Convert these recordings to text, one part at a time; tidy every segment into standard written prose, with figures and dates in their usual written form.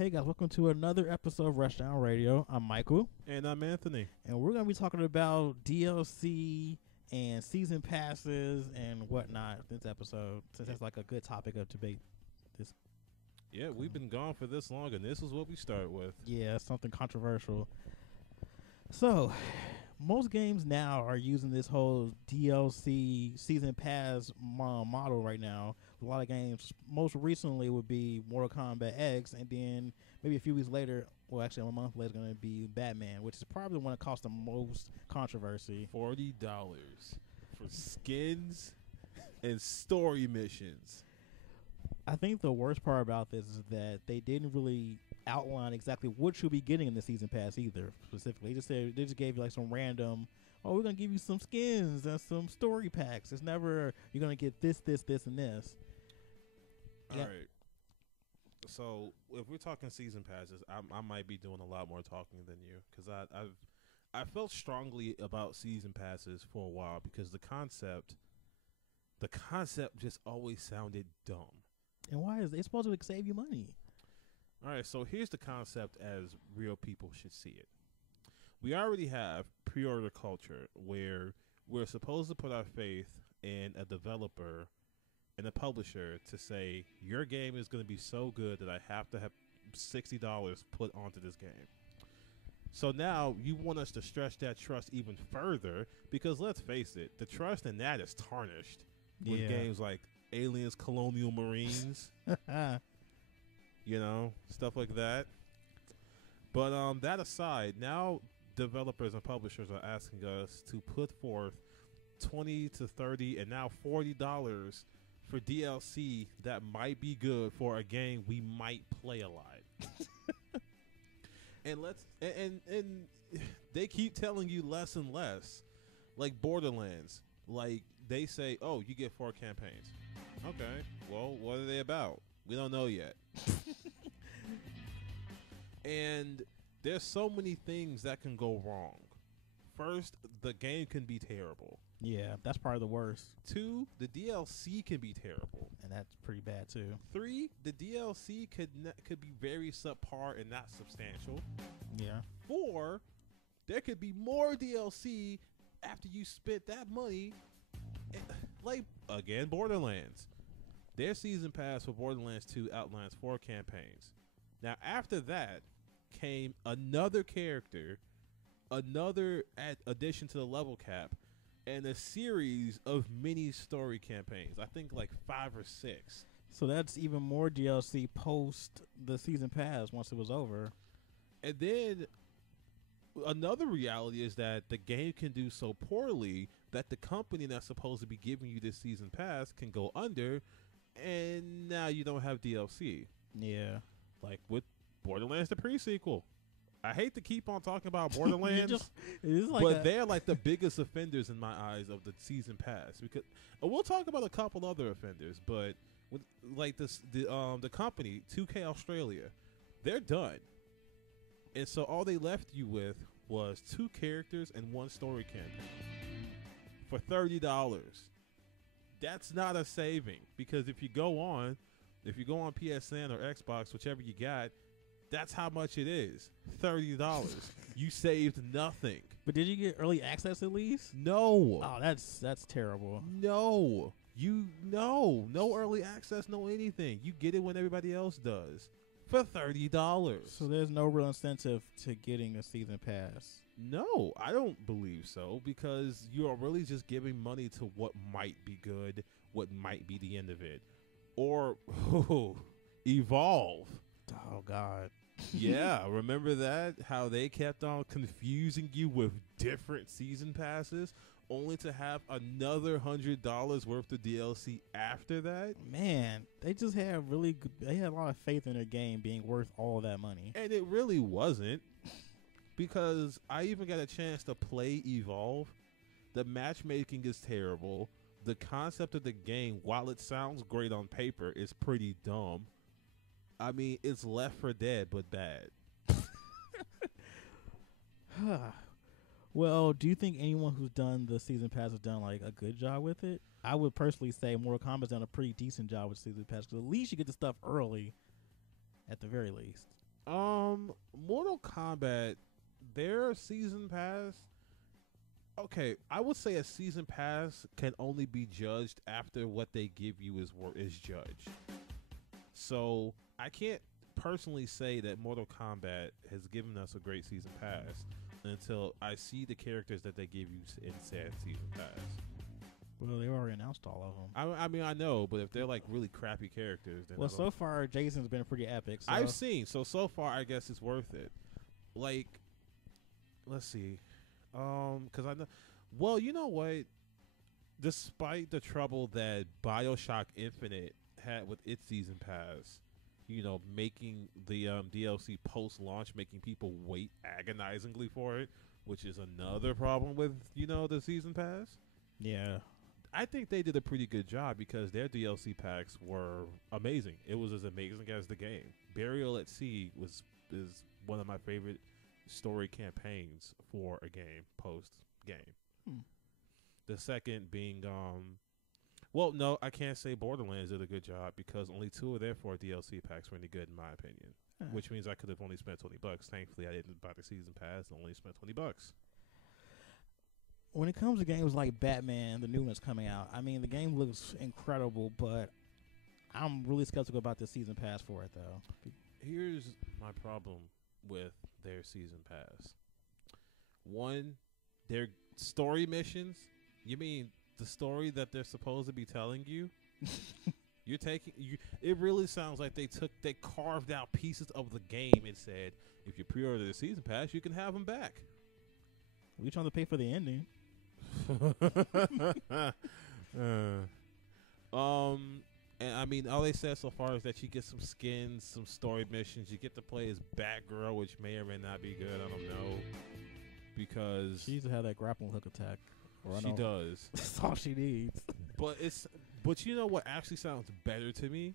Hey guys, welcome to another episode of Rushdown Radio. I'm Michael. And I'm Anthony. And we're going to be talking about DLC and season passes and whatnot this episode, since that's like a good topic of debate. We've been gone for this long, and this is what we start with. Yeah, something controversial. So, most games now are using this whole DLC season pass model right now. A lot of games, most recently would be Mortal Kombat X, and then maybe a few weeks later, well, actually a month later, is going to be Batman, which is probably the one that caused the most controversy. $40 for skins and story missions. I think the worst part about this is that they didn't really outline exactly what you'll be getting in the season pass either. Specifically, they just gave you like some random, we're gonna give you some skins and some story packs. It's never you're gonna get this, and this. All right. So if we're talking season passes, I might be doing a lot more talking than you, because I felt strongly about season passes for a while because the concept just always sounded dumb. And why is it supposed to save you money? All right, so here's the concept as real people should see it. We already have pre-order culture where we're supposed to put our faith in a developer and a publisher to say, your game is going to be so good that I have to have $60 put onto this game. So now you want us to stretch that trust even further because let's face it, the trust in that is tarnished with games like Aliens, Colonial Marines. Stuff like that. But that aside, now developers and publishers are asking us to put forth $20 to $30 and now $40 for DLC that might be good for a game we might play a lot. and they keep telling you less and less, like Borderlands. Like they say, oh, you get 4 campaigns. Okay, well, what are they about? We don't know yet. And there's so many things that can go wrong. First, the game can be terrible. Yeah, that's probably the worst. 2, the DLC can be terrible. And that's pretty bad, too. 3, the DLC could be very subpar and not substantial. Yeah. 4, there could be more DLC after you spent that money. Like, again, Borderlands. Their season pass for Borderlands 2 outlines 4 campaigns. Now, after that came another character, another addition to the level cap, and a series of mini story campaigns. I think like 5 or 6. So that's even more DLC post the season pass once it was over. And then another reality is that the game can do so poorly that the company that's supposed to be giving you this season pass can go under, and now you don't have DLC. Yeah. Like with Borderlands The Pre-Sequel. I hate to keep on talking about Borderlands, but they're like the biggest offenders in my eyes of the season pass. Because we'll talk about a couple other offenders, but with like the company 2K Australia, they're done. And so all they left you with was 2 characters and 1 story campaign for $30. That's not a saving, because if you go on PSN or Xbox, whichever you got, that's how much it is. $30. You saved nothing. But did you get early access at least? No. Oh, that's terrible. No. No early access, no anything. You get it when everybody else does. For $30. So there's no real incentive to getting a season pass. No, I don't believe so, because you are really just giving money to what might be good, what might be the end of it. Or Evolve. Oh, God. Yeah, remember that? How they kept on confusing you with different season passes, only to have another $100 worth of DLC after that? Man, they just had they had a lot of faith in their game being worth all that money. And it really wasn't, because I even got a chance to play Evolve. The matchmaking is terrible. The concept of the game, while it sounds great on paper, is pretty dumb. I mean, it's Left 4 Dead, but bad. Well, do you think anyone who's done the season pass has done like a good job with it? I would personally say Mortal Kombat's done a pretty decent job with season pass, because at least you get the stuff early, at the very least. Mortal Kombat, their season pass. Okay, I would say a season pass can only be judged after what they give you is judged. So I can't personally say that Mortal Kombat has given us a great season pass until I see the characters that they give you in said season pass. Well, they already announced all of them. I mean, I know, but if they're like really crappy characters, then so far Jason's been pretty epic. So. I've seen so far. I guess it's worth it. Like, let's see, because I know. Well, you know what? Despite the trouble that BioShock Infinite had with its season pass, you know, making the DLC post-launch, making people wait agonizingly for it, which is another problem with, you know, the season pass. Yeah. I think they did a pretty good job because their DLC packs were amazing. It was as amazing as the game. Burial at Sea is one of my favorite story campaigns for a game post-game. The second being, well, no, I can't say Borderlands did a good job because only 2 of their 4 DLC packs were any good in my opinion, which means I could have only spent $20. Thankfully, I didn't buy the season pass and only spent $20. When it comes to games like Batman, the new one's coming out, I mean, the game looks incredible, but I'm really skeptical about the season pass for it, though. Here's my problem with their season pass. One, their story missions. You mean the story that they're supposed to be telling you? It really sounds like they carved out pieces of the game and said, if you pre-order the season pass, you can have them back. We trying to pay for the ending. And I mean, all they said so far is that you get some skins, some story missions. You get to play as Batgirl, which may or may not be good. I don't know, because she used to have that grappling hook attack. She does. That's all she needs. But you know what actually sounds better to me?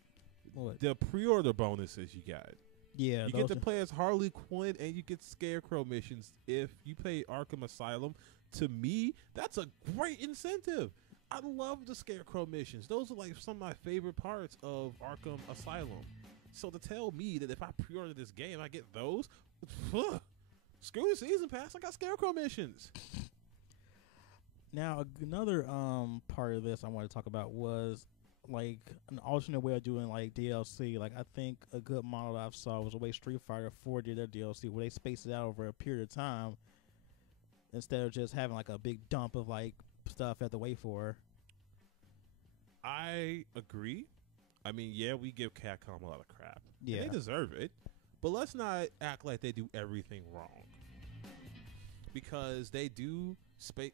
What? The pre-order bonuses you got. Yeah, you get to play as Harley Quinn, and you get Scarecrow missions if you play Arkham Asylum. To me, that's a great incentive. I love the Scarecrow missions. Those are like some of my favorite parts of Arkham Asylum. So to tell me that if I pre-order this game, I get those, screw the season pass. I got Scarecrow missions. Now, another part of this I want to talk about was like an alternate way of doing like DLC. Like I think a good model I saw was the way Street Fighter 4 did their DLC, where they spaced it out over a period of time instead of just having like a big dump of like stuff at the wait for. I agree. I mean, yeah, we give Capcom a lot of crap. Yeah, they deserve it, but let's not act like they do everything wrong, because they do.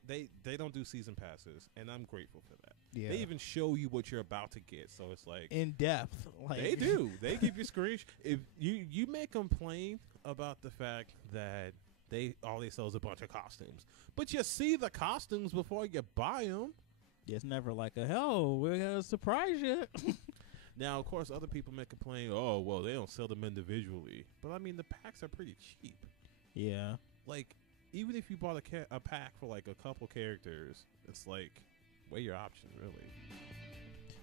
They don't do season passes, and I'm grateful for that. Yeah, they even show you what you're about to get, so it's like in depth. Like they do. They give you screenshots. If you may complain about the fact that all they sell is a bunch of costumes, but you see the costumes before you buy them. It's never like we're gonna surprise you. Now, of course, other people may complain, oh, well, they don't sell them individually, but I mean, the packs are pretty cheap. Yeah, like even if you bought a pack for like a couple characters, it's like weigh your options, really.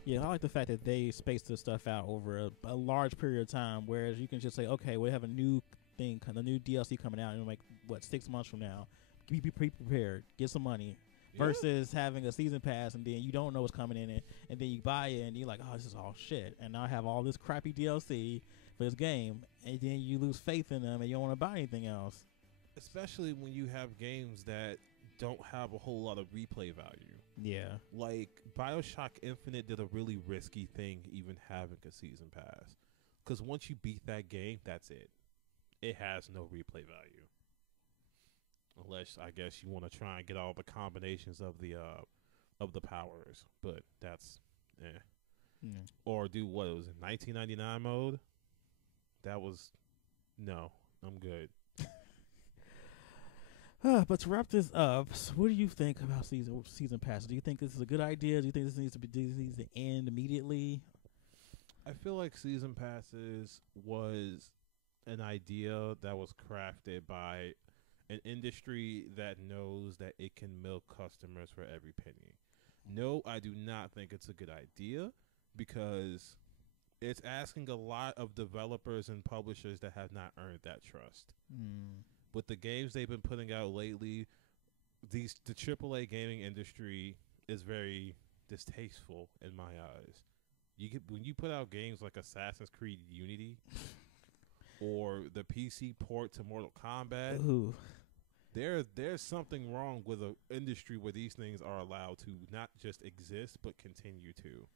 Yeah, I like the fact that they space this stuff out over a large period of time, whereas you can just say, okay, we have a new thing, a new DLC coming out in like 6 months from now. Be prepared, get some money. Yeah. Versus having a season pass and then you don't know what's coming in it, and then you buy it and you're like, oh, this is all shit, and now I have all this crappy DLC for this game, and then you lose faith in them and you don't want to buy anything else. Especially when you have games that don't have a whole lot of replay value. Yeah. Like BioShock Infinite did a really risky thing even having a season pass. Because once you beat that game, that's it. It has no replay value. Unless, I guess, you want to try and get all the combinations of the powers. But that's, Yeah. Or do what? It was in 1999 mode? That was, no, I'm good. But to wrap this up, so what do you think about season passes? Do you think this is a good idea? Do you think this needs to end immediately? I feel like season passes was an idea that was crafted by an industry that knows that it can milk customers for every penny. No, I do not think it's a good idea, because it's asking a lot of developers and publishers that have not earned that trust. With the games they've been putting out lately, the AAA gaming industry is very distasteful in my eyes. When you put out games like Assassin's Creed Unity or the PC port to Mortal Kombat, there's something wrong with an industry where these things are allowed to not just exist but continue to.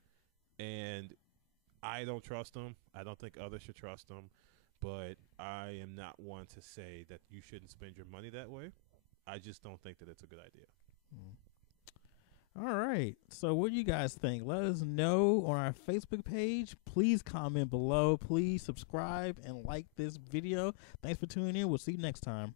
And I don't trust them. I don't think others should trust them. But I am not one to say that you shouldn't spend your money that way. I just don't think that it's a good idea. All right. So what do you guys think? Let us know on our Facebook page. Please comment below. Please subscribe and like this video. Thanks for tuning in. We'll see you next time.